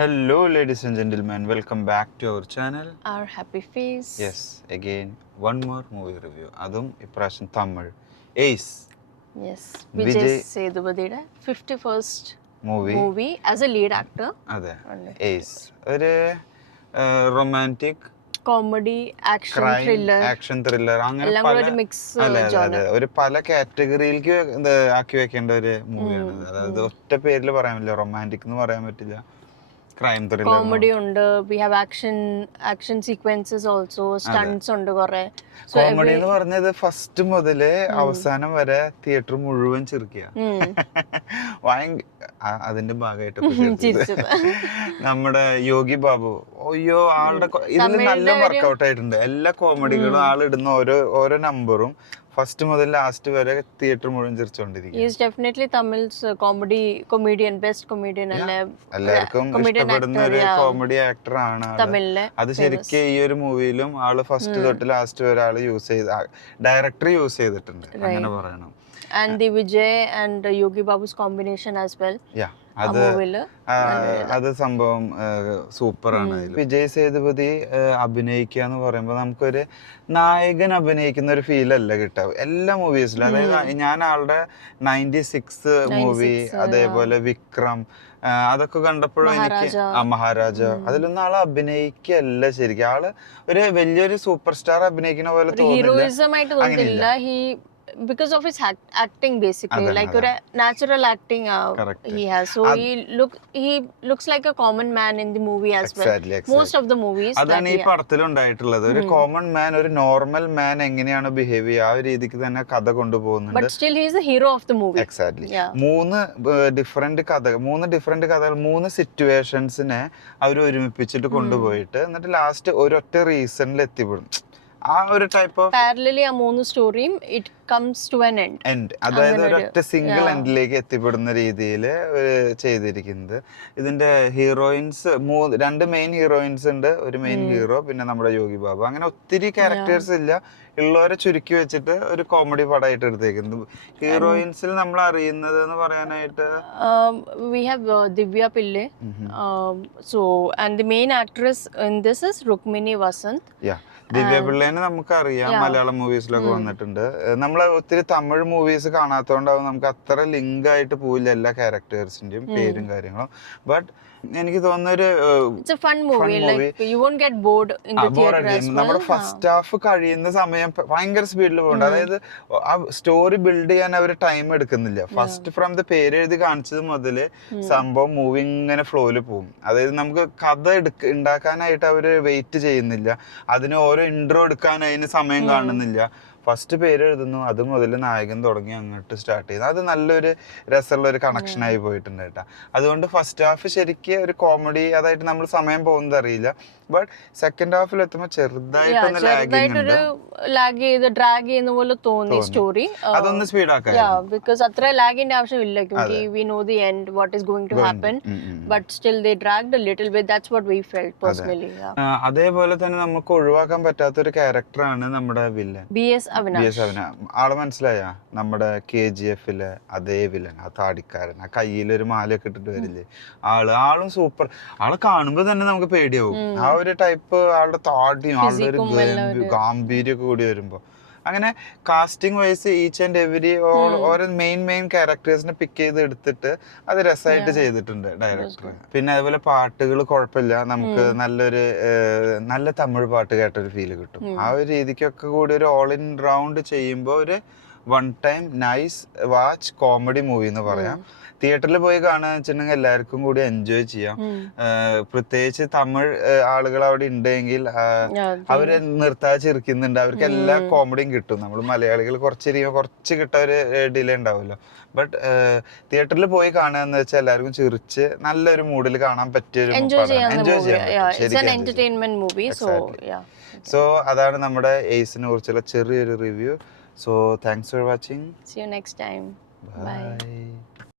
Hello, ladies and gentlemen. Welcome back to our channel. Our happy face. Yes, again one more movie review. അതും ഇപ്രാവശ്യം Tamil Ace. Yes. Vijay Sethupathiyude 51st movie as a lead actor. അതെ. Ace. ഒരു romantic comedy action thriller അങ്ങനെ ഒരു പല കാറ്റഗറിയിലേക്ക് ആക്കി വെക്കേണ്ട ഒരു മൂവിയാണ്. അതായത് ഒറ്റ പേരിൽ പറയാൻ പറ്റില്ല. റൊമാൻറ്റിക് എന്ന് പറയാൻ പറ്റില്ല, ക്രൈം ത്രില്ലർ, കോമഡി ഉണ്ട്, we have action sequences also, stunts ഉണ്ട് കുറെ. കോമഡി എന്ന് പറഞ്ഞത് ഫസ്റ്റ് മുതല് അവസാനം വരെ തിയേറ്റർ മുഴുവൻ ചിരിക്കുക. അതിന്റെ ഭാഗമായിട്ട് നമ്മുടെ യോഗി ബാബു, അയ്യോ ആളുടെ ഇതിൽ നല്ല വർക്കൗട്ട് ആയിട്ടുണ്ട്. എല്ലാ കോമഡികളും ആളിടുന്ന ഓരോ നമ്പറും ഫസ്റ്റ് മുതൽ ലാസ്റ്റ് വരെ തിയേറ്റർ മുഴുവൻ ചിരിച്ചോണ്ടിരിക്കും. എല്ലാവർക്കും ഇഷ്ടപ്പെടുന്ന ഒരു കോമഡി ആക്ടർ ആണ്. അത് ശരിക്കും ഈ ഒരു മൂവിയിലും ആള് ഫസ്റ്റ് തൊട്ട് ലാസ്റ്റ് വരെ ആള് ഡയറക്ടർ യൂസ് ചെയ്തിട്ടുണ്ട്, അങ്ങനെ പറയണം. And the Vijay and Yogi Babu's combination as well. Yeah. അത് സംഭവം സൂപ്പറാണ്. വിജയ് സേതുപതി അഭിനയിക്കുക എന്ന് പറയുമ്പോൾ നമുക്കൊരു നായകൻ അഭിനയിക്കുന്ന ഒരു ഫീൽ അല്ല കിട്ടാവും എല്ലാ മൂവീസിലും. അതായത് ഞാൻ ആളുടെ 96 മൂവി, അതേപോലെ വിക്രം, അതൊക്കെ കണ്ടപ്പോഴും എനിക്ക് മഹാരാജ, അതിലൊന്നും ആള് അഭിനയിക്കല്ല ശരിക്കും. ആള് ഒരു വലിയൊരു സൂപ്പർ സ്റ്റാർ അഭിനയിക്കുന്ന പോലെ തോന്നുന്നില്ല. Because of his acting basically, like a natural acting he has, so he looks like a common man in the movie as well. Most of the movies adana ee padattil undayittulladu oru common man, oru normal man enganeyanu behave cheya aa reethikku thanne kadha kondu povunnundu, but still he is the hero of the movie. Exactly. മൂന്ന് different കഥകൾ, മൂന്ന് situations നെ അവർ ഒരുമിപ്പിച്ചിട്ട് കൊണ്ടുപോയിട്ട് എന്നിട്ട് last ഒരൊറ്റ റീസണിൽ എത്തിപ്പെടും. ആ ഒരു type of parallely ആ മൂന്ന് സ്റ്റോറിയും it comes to an end, അതായത് ഒരൊറ്റ സിംഗിൾ എൻഡിലേക്ക് എത്തിപ്പെടുന്ന രീതിയിൽ ചെയ്തിരിക്കുന്നത്. ഇതിന്റെ ഹീറോയിൻസ് രണ്ട് മെയിൻ ഹീറോയിൻസ് ഉണ്ട്, ഒരു മെയിൻ ഹീറോ, പിന്നെ നമ്മുടെ യോഗി ബാബു. അങ്ങനെ ഒത്തിരി ക്യാരക്ടേഴ്സ് ഇല്ല, ഉള്ളവരെ ചുരുക്കി വെച്ചിട്ട് ഒരു കോമഡി പടമായിട്ട് എടുത്തേക്കുന്നത്. ഹീറോയിൻസിൽ നമ്മൾ അറിയുന്നത് എന്ന് പറയാനായിട്ട് we have Divya Pillai, so and the main actress in this is Rukmini Vasant. ദിവ്യ പിള്ളേനെ നമുക്കറിയാം, മലയാളം മൂവീസിലൊക്കെ വന്നിട്ടുണ്ട്. നമ്മള് ഒത്തിരി തമിഴ് മൂവീസ് കാണാത്തോണ്ടാവും നമുക്ക് അത്ര ലിങ്ക് ആയിട്ട് പോവില്ല എല്ലാ ക്യാരക്ടേഴ്സിന്റെയും പേരും കാര്യങ്ങളും. ബട്ട് എനിക്ക് തോന്നുന്നൊരു നമ്മുടെ ഫസ്റ്റ് ഹാഫ് കഴിയുന്ന സമയം ഭയങ്കര സ്പീഡിൽ പോകുന്നുണ്ട്. അതായത് ആ സ്റ്റോറി ബിൽഡ് ചെയ്യാൻ അവർ ടൈം എടുക്കുന്നില്ല. ഫസ്റ്റ് ഫ്രം ദ പേര് എഴുതി കാണിച്ചത് മുതല് സംഭവം മൂവി ഇങ്ങനെ ഫ്ലോയില് പോകും. അതായത് നമുക്ക് കഥ ഉണ്ടാക്കാനായിട്ട് അവര് വെയിറ്റ് ചെയ്യുന്നില്ല, അതിന് ഓരോ ഇൻട്രോ എടുക്കാൻ അതിന് സമയം കാണുന്നില്ല. ഫസ്റ്റ് പേര് എഴുതുന്നു, അത് മുതൽ നായകൻ തുടങ്ങി അങ്ങോട്ട് സ്റ്റാർട്ട് ചെയ്യുന്നു. അത് നല്ലൊരു രസമുള്ള ഒരു കണക്ഷൻ ആയി പോയിട്ടുണ്ട് കേട്ടോ. അതുകൊണ്ട് ഫസ്റ്റ് ഹാഫ് ശരിക്കും ഒരു കോമഡി, അതായിട്ട് നമ്മൾ സമയം പോകുന്നത് അറിയില്ല. ബട്ട് സെക്കൻഡ് ഹാഫിൽ എത്തുമ്പോൾ ചെറുതായിട്ടൊന്ന് ലാഗ് ചെയ്ത് ഡ്രാഗ് ചെയ്യുന്ന പോലെ തോന്നി സ്റ്റോറി. അതൊന്ന് സ്പീഡാക്കാൻ, ബിക്കോസ് അത്ര ലാഗിന്റെ ആവശ്യമില്ല, we know the end what is going to happen, but still they dragged a little bit. That's what we felt personally. അതേപോലെ തന്നെ നമുക്ക് ഒഴിവാക്കാൻ പറ്റാത്ത ഒരു ക്യാരക്ടറാണ് നമ്മുടെ വില്ലൻ BS അവിനാശ്. ആള് മനസ്സിലായ നമ്മുടെ KGF അതേ വില്ലൻ, ആ താടിക്കാരൻ, ആ കയ്യിലൊരു മാലയൊക്കെ ഇട്ടിട്ട് വരില്ലേ ആളും സൂപ്പർ. ആളെ കാണുമ്പോ തന്നെ നമുക്ക് പേടിയാവും. ആ ഒരു ടൈപ്പ് ആളുടെ താടിയും ആളുടെ ഒരു ഗാംഭീര്യമൊക്കെ കൂടി വരുമ്പോ, അങ്ങനെ casting wise each and every ഓരോ മെയിൻ ക്യാരക്ടേഴ്സിനെ പിക്ക് ചെയ്ത് എടുത്തിട്ട് അത് രസമായിട്ട് ചെയ്തിട്ടുണ്ട് ഡയറക്ടർ. പിന്നെ അതുപോലെ പാട്ടുകൾ കുഴപ്പമില്ല, നമുക്ക് നല്ല തമിഴ് പാട്ട് കേട്ടൊരു ഫീല് കിട്ടും. ആ ഒരു രീതിക്കൊക്കെ കൂടി ഒരു ഓൾ ഇൻ റൗണ്ട് ചെയ്യുമ്പോൾ ഒരു one time nice watch comedy movie എന്ന് പറയാം. തിയേറ്ററിൽ പോയി കാണുക വെച്ചിട്ടുണ്ടെങ്കിൽ എല്ലാവർക്കും കൂടി എൻജോയ് ചെയ്യാം. പ്രത്യേകിച്ച് തമിഴ് ആളുകൾ അവിടെ ഉണ്ടെങ്കിൽ അവര് നിർത്താതെ ചിരിക്കുന്നുണ്ട്, അവർക്ക് എല്ലാ കോമഡിയും കിട്ടും. നമ്മൾ മലയാളികൾ കുറച്ച് കിട്ടാൻ ഒരു ഡിലേ ഉണ്ടാവുമല്ലോ. ബട്ട് തിയേറ്ററിൽ പോയി കാണുക എന്ന് വെച്ചാൽ എല്ലാവർക്കും ചിരിച്ച് നല്ലൊരു മൂഡിൽ കാണാൻ പറ്റിയൊരു എൻജോയ് ചെയ്യാൻ. സോ അതാണ് നമ്മുടെ എയ്സിനെ കുറിച്ചുള്ള ചെറിയൊരു review. So thanks for watching. See you next time. Bye.